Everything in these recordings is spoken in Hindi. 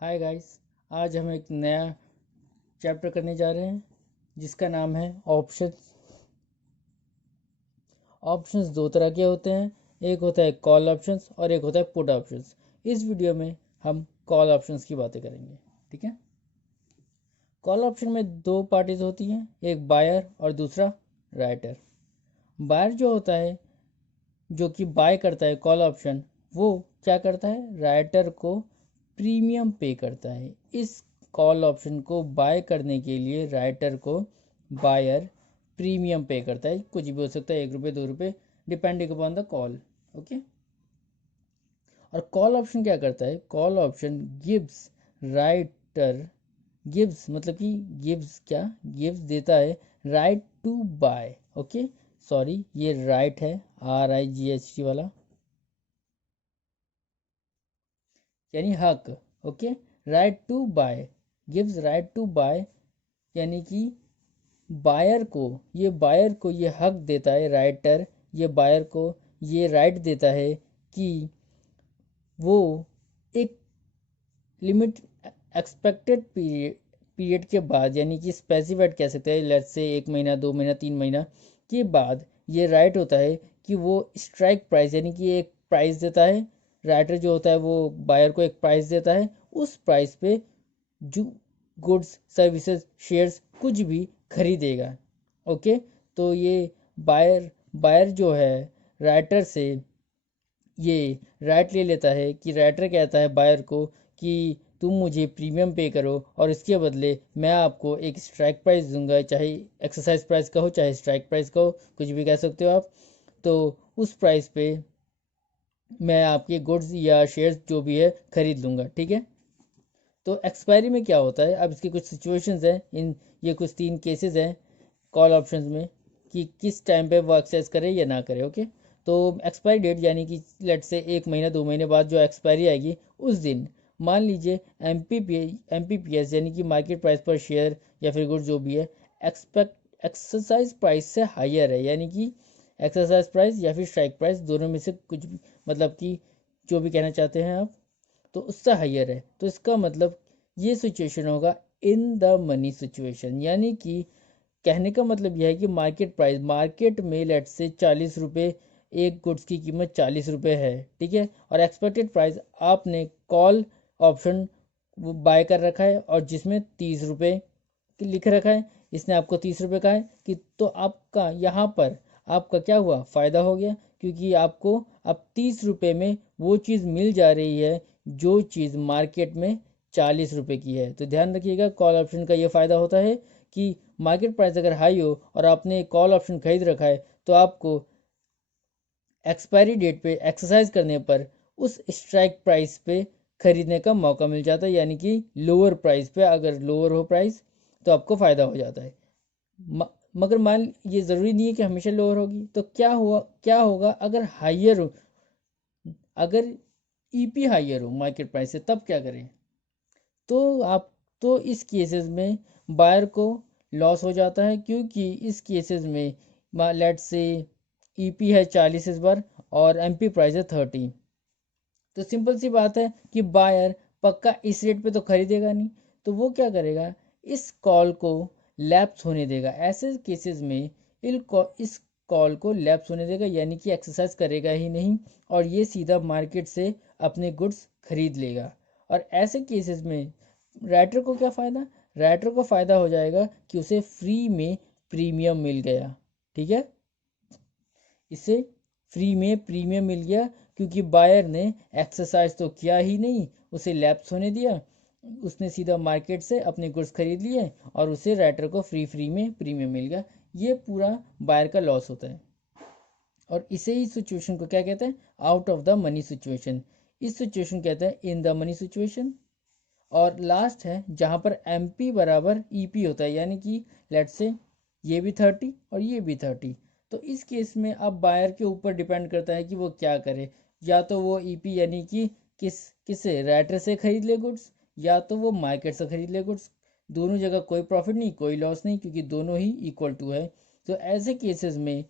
Hi guys. आज हम एक नया चैप्टर करने जा रहे हैं जिसका नाम है ऑप्शंस। ऑप्शंस दो तरह के होते हैं, एक होता है कॉल ऑप्शंस और एक होता है पुट ऑप्शंस। इस वीडियो में हम कॉल ऑप्शंस की बातें करेंगे। ठीक है। कॉल ऑप्शन में दो पार्टीज होती हैं, एक बायर और दूसरा राइटर। बायर जो होता है, जो कि बाय करता है कॉल ऑप्शन, वो क्या करता है, राइटर को प्रीमियम पे करता है। इस कॉल ऑप्शन को बाय करने के लिए राइटर को बायर प्रीमियम पे करता है। कुछ भी हो सकता है, 1 रुपये 2 रुपये, depending upon the call. Okay. और कॉल ऑप्शन क्या करता है, call option gives writer, gives मतलब कि गिव्स क्या, गिव्स देता है right to buy. Okay, sorry ये राइट है, RIGHT वाला, यानी हक। Okay, right to buy, gives right to buy, यानी कि बायर को, ये बायर को ये हक देता है, राइटर ये बायर को ये राइट देता है कि वो एक लिमिट एक्सपेक्टेड पीरियड के बाद, यानी कि स्पेसिफाइड कह सकते हैं, लेट्स से 1 महीना 2 महीना 3 महीना के बाद ये राइट होता है कि वो स्ट्राइक प्राइस, यानी कि एक प्राइस देता है। राइटर जो होता है वो बायर को एक प्राइस देता है, उस प्राइस पे जो गुड्स सर्विसेज शेयर्स कुछ भी खरीदेगा। ओके, तो ये बायर बायर जो है राइटर से ये राइट ले लेता है कि राइटर कहता है बायर को कि तुम मुझे प्रीमियम पे करो और इसके बदले मैं आपको एक स्ट्राइक प्राइस दूंगा, चाहे एक्सरसाइज प्राइस कहो चाहे स्ट्राइक प्राइस कहो, कुछ भी कह सकते हो आप। तो उस प्राइस पे मैं आपके गुड्स या शेयर्स जो भी है खरीद लूँगा। ठीक है। तो एक्सपायरी में क्या होता है, अब इसकी कुछ सिचुएशंस हैं, इन ये कुछ 3 केसेस हैं कॉल ऑप्शंस में कि किस टाइम पे वो एक्सेस करे या ना करे। ओके, तो एक्सपायरी डेट यानी कि लेट से 1 महीना 2 महीने बाद जो एक्सपायरी आएगी उस दिन मान लीजिए MPPS यानी कि मार्केट प्राइस पर शेयर या फिर गुड जो भी है एक्सपेक्ट एक्सरसाइज प्राइस से हायर है, यानी कि एक्सरसाइज प्राइस या फिर स्ट्राइक प्राइस दोनों में से कुछ भी, मतलब कि जो भी कहना चाहते हैं आप, तो उससे हायर है। तो इसका मतलब ये सिचुएशन होगा इन द मनी सिचुएशन, यानी कि कहने का मतलब यह है कि मार्केट प्राइस, मार्केट में लेट से 40 रुपये, एक गुड्स की कीमत 40 रुपये है। ठीक है, और एक्सपेक्टेड प्राइस आपने कॉल ऑप्शन बाय कर रखा है और जिसमें 30 रुपये लिख रखा है, इसने आपको 30 रुपये कहा है कि तो आपका यहाँ पर आपका क्या हुआ, फ़ायदा हो गया, क्योंकि आपको अब 30 रुपये में वो चीज़ मिल जा रही है जो चीज़ मार्केट में 40 रुपये की है। तो ध्यान रखिएगा, कॉल ऑप्शन का ये फ़ायदा होता है कि मार्केट प्राइस अगर हाई हो और आपने कॉल ऑप्शन खरीद रखा है तो आपको एक्सपायरी डेट पे एक्सरसाइज करने पर उस स्ट्राइक प्राइस पे खरीदने का मौका मिल जाता है, यानी कि लोअर प्राइस पे, अगर लोअर हो प्राइस तो आपको फ़ायदा हो जाता है। मगर मान ये ज़रूरी नहीं है कि हमेशा लोअर होगी, तो क्या होगा अगर हाइयर हो, अगर EP हाइयर हो मार्केट प्राइस से, तब क्या करें। तो आप, तो इस केसेस में बायर को लॉस हो जाता है, क्योंकि इस केसेस में लेट से EP है 40 इस बार और MP प्राइस है 30। तो सिंपल सी बात है कि बायर पक्का इस रेट पे तो खरीदेगा नहीं, तो वो क्या करेगा, इस कॉल को लैप्स होने देगा। ऐसे केसेस में इस कॉल को लैप्स होने देगा, यानी कि एक्सरसाइज करेगा ही नहीं और ये सीधा मार्केट से अपने गुड्स खरीद लेगा। और ऐसे केसेस में राइटर को क्या फ़ायदा, राइटर को फ़ायदा हो जाएगा कि उसे फ्री में प्रीमियम मिल गया। ठीक है, इसे फ्री में प्रीमियम मिल गया क्योंकि बायर ने एक्सरसाइज तो किया ही नहीं, उसे लैप्स होने दिया, उसने सीधा मार्केट से अपने गुड्स खरीद लिए और उसे राइटर को फ्री में प्रीमियम मिल गया। ये पूरा बायर का लॉस होता है और इसे ही सिचुएशन को क्या कहते हैं, out of the money situation. इस सिचुएशन कहते हैं इन द मनी सिचुएशन। और लास्ट है जहाँ पर MP बराबर EP होता है, यानी कि लेट से ये भी 30 और ये भी 30। तो इस केस में अब बायर के ऊपर डिपेंड करता है कि वो क्या करे, या तो वो EP यानी कि किससे, राइटर से खरीद ले गुड्स, या तो वो मार्केट से खरीद ले गुड्स। दोनों जगह कोई प्रॉफिट नहीं कोई लॉस नहीं, क्योंकि दोनों ही इक्वल टू है। तो ऐसे केसेस में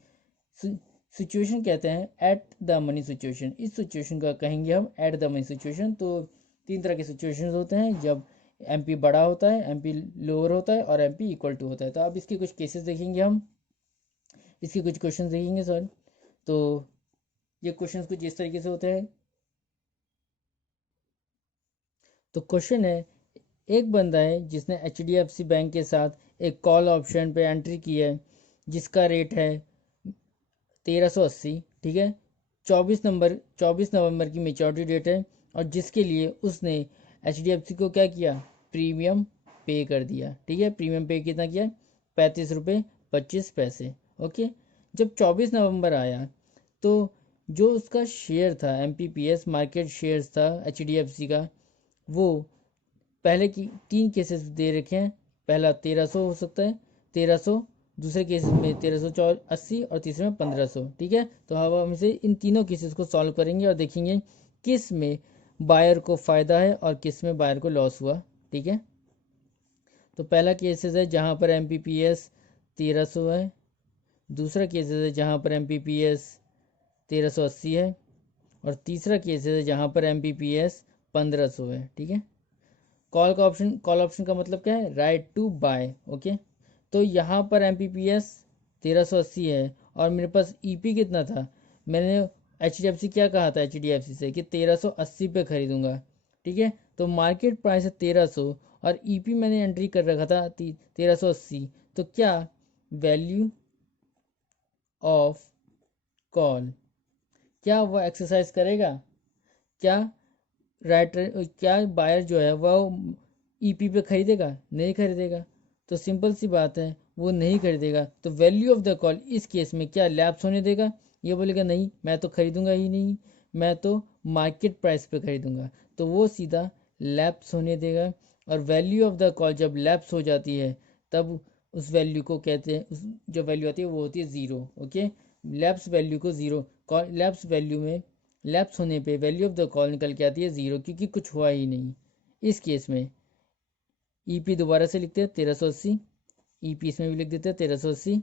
सिचुएशन कहते हैं एट द मनी सिचुएशन। इस सिचुएशन का कहेंगे हम एट द मनी सिचुएशन। तो तीन तरह के सिचुएशंस होते हैं, जब एमपी बड़ा होता है, एमपी लोअर होता है और एमपी इक्वल टू होता है। तो अब इसके कुछ केसेस देखेंगे हम, इसके कुछ क्वेश्चन देखेंगे सर। तो ये क्वेश्चन कुछ इस तरीके से होते हैं। तो क्वेश्चन है, एक बंदा है जिसने HDFC बैंक के साथ एक कॉल ऑप्शन पे एंट्री की है जिसका रेट है 1380, ठीक है। 24 नवंबर की मेच्योरिटी डेट है और जिसके लिए उसने HDFC को क्या किया, प्रीमियम पे कर दिया, ठीक है। प्रीमियम पे कितना किया, 35 रुपये 25 पैसे, ओके। जब 24 नवंबर आया तो जो उसका शेयर था, MPPS मार्केट शेयर्स था HDFC का, वो पहले की तीन केसेस दे रखे हैं। पहला 1300 हो सकता है, 1300, दूसरे केस में 1380 और तीसरे में 1500, ठीक है। तो हम इसे इन तीनों केसेस को सॉल्व करेंगे और देखेंगे किस में बायर को फ़ायदा है और किस में बायर को लॉस हुआ, ठीक है। तो पहला केसेस है जहाँ पर MPPS 1300 है, दूसरा केसेस है जहाँ पर MPPS 1380 है और तीसरा केसेस है जहाँ पर MPPS 1500 है, ठीक है। कॉल ऑप्शन का मतलब क्या है, राइट टू बाय, ओके। तो यहाँ पर MPPS 1380 है और मेरे पास EP कितना था, मैंने HDFC क्या कहा था HDFC से कि 1380 पे खरीदूंगा, ठीक है। तो मार्केट प्राइस है 1300 और EP मैंने एंट्री कर रखा था 1380। तो क्या वैल्यू ऑफ कॉल, क्या वह एक्सरसाइज करेगा, क्या क्या बायर जो है वह EP पे खरीदेगा, नहीं खरीदेगा। तो सिंपल सी बात है, वो नहीं खरीदेगा। तो वैल्यू ऑफ द कॉल इस केस में क्या लैप्स होने देगा, ये बोलेगा नहीं मैं तो खरीदूंगा ही नहीं, मैं तो मार्केट प्राइस पे खरीदूंगा, तो वो सीधा लैप्स होने देगा। और वैल्यू ऑफ द कॉल जब लैप्स हो जाती है तब उस वैल्यू को कहते हैं, उस जो वैल्यू आती है वो होती है ज़ीरो, ओके। लैप्स वैल्यू को ज़ीरो, लैप्स वैल्यू में लैप्स होने पे वैल्यू ऑफ द कॉल निकल के आती है ज़ीरो, क्योंकि कुछ हुआ ही नहीं। इस केस में EP दोबारा से लिखते हैं 1380, EP इसमें भी लिख देते हैं 1380।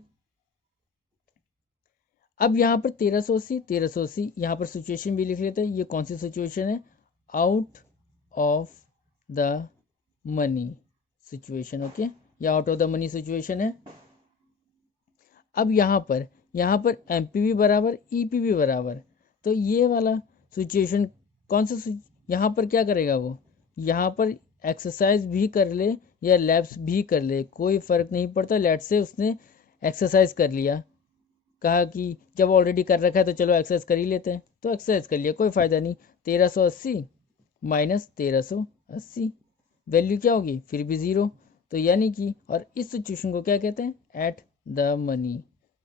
अब यहाँ पर 1380 यहाँ पर सिचुएशन भी लिख लेते हैं। ये कौन सी सिचुएशन है, out of the money situation, okay. या out of the money situation है। अब यहाँ पर MP भी बराबर EP भी बराबर, तो ये वाला सिचुएशन कौन सा यहाँ पर क्या करेगा, वो यहाँ पर एक्सरसाइज भी कर ले या लैप्स भी कर ले, कोई फ़र्क नहीं पड़ता। लेट से उसने एक्सरसाइज कर लिया, कहा कि जब ऑलरेडी कर रखा है तो चलो एक्सरसाइज कर ही लेते हैं, तो एक्सरसाइज कर लिया, कोई फ़ायदा नहीं। 1380 माइनस 1380 वैल्यू क्या होगी, फिर भी ज़ीरो। तो यानी कि, और इस सिचुएशन को क्या कहते हैं, एट द मनी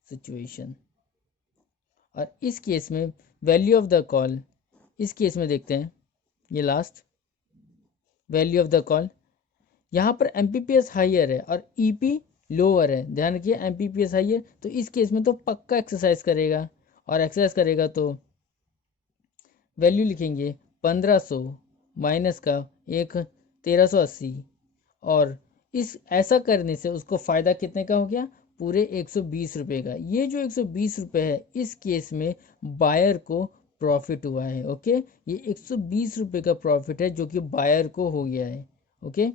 सिचुएशन। और इस केस में वैल्यू ऑफ द कॉल, इस केस में देखते हैं ये last value of the call, यहाँ पर MPPS हाइयर है और EP लोअर है। ध्यान रखिए MPPS हाइयर, तो इस केस में तो पक्का एक्सरसाइज करेगा, और एक्सरसाइज करेगा तो वैल्यू लिखेंगे 1500 माइनस का एक 1380, और इस ऐसा करने से उसको फ़ायदा कितने का हो गया, पूरे 120 रुपये का। ये जो 120 रुपये है इस केस में बायर को प्रॉफिट हुआ है, ओके। ये 120 रुपये का प्रॉफिट है जो कि बायर को हो गया है, ओके।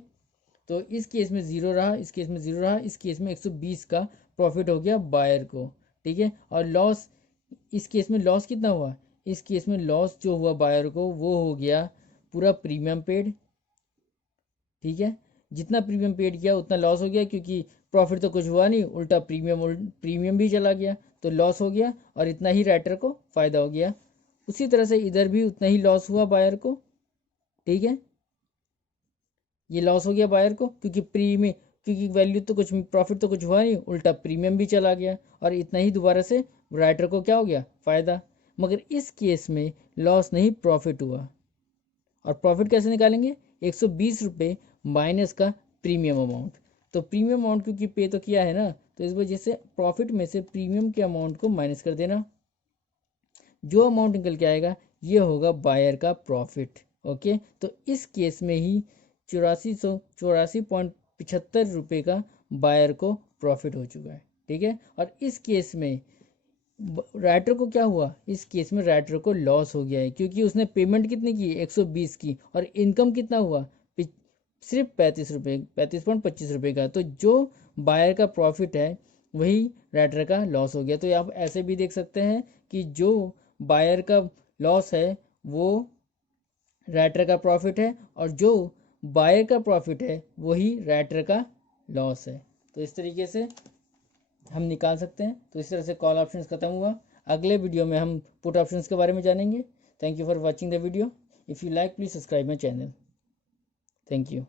तो इस केस में ज़ीरो रहा, इस केस में ज़ीरो रहा, इस केस में 120 का प्रॉफिट हो गया बायर को, ठीक है। और लॉस, इस केस में लॉस कितना हुआ, इस केस में लॉस जो हुआ बायर को वो हो गया पूरा प्रीमियम पेड, ठीक है। जितना प्रीमियम पेड किया उतना लॉस हो गया, क्योंकि प्रॉफिट तो कुछ हुआ नहीं, उल्टा प्रीमियम भी चला गया, तो लॉस हो गया और इतना ही राइटर को फ़ायदा हो गया। उसी तरह से इधर भी उतना ही लॉस हुआ बायर को, ठीक है। ये लॉस हो गया बायर को क्योंकि वैल्यू तो कुछ, प्रॉफिट तो कुछ हुआ नहीं, उल्टा प्रीमियम भी चला गया, और इतना ही दोबारा से राइटर को क्या हो गया, फ़ायदा। मगर इस केस में लॉस नहीं, प्रॉफिट हुआ। और प्रॉफिट कैसे निकालेंगे, 120 रुपये माइनस का प्रीमियम अमाउंट। तो प्रीमियम अमाउंट क्योंकि पे तो किया है ना, तो इस वजह से प्रॉफिट में से प्रीमियम के अमाउंट को माइनस कर देना, जो अमाउंट निकल के आएगा ये होगा बायर का प्रॉफिट, ओके। तो इस केस में ही 8475 रुपये का बायर को प्रॉफिट हो चुका है, ठीक है। और इस केस में राइटर को क्या हुआ, इस केस में राइटर को लॉस हो गया है, क्योंकि उसने पेमेंट कितनी की 120 की और इनकम कितना हुआ सिर्फ 35 रुपये, 35.25 रुपये का। तो जो बायर का प्रॉफिट है वही राइटर का लॉस हो गया। तो आप ऐसे भी देख सकते हैं कि जो बायर का लॉस है वो राइटर का प्रॉफिट है, और जो बायर का प्रॉफिट है वही राइटर का लॉस है। तो इस तरीके से हम निकाल सकते हैं। तो इस तरह से कॉल ऑप्शन खत्म हुआ। अगले वीडियो में हम पुट ऑप्शन के बारे में जानेंगे। Thank you for watching the video. If you like please subscribe my channel. Thank you.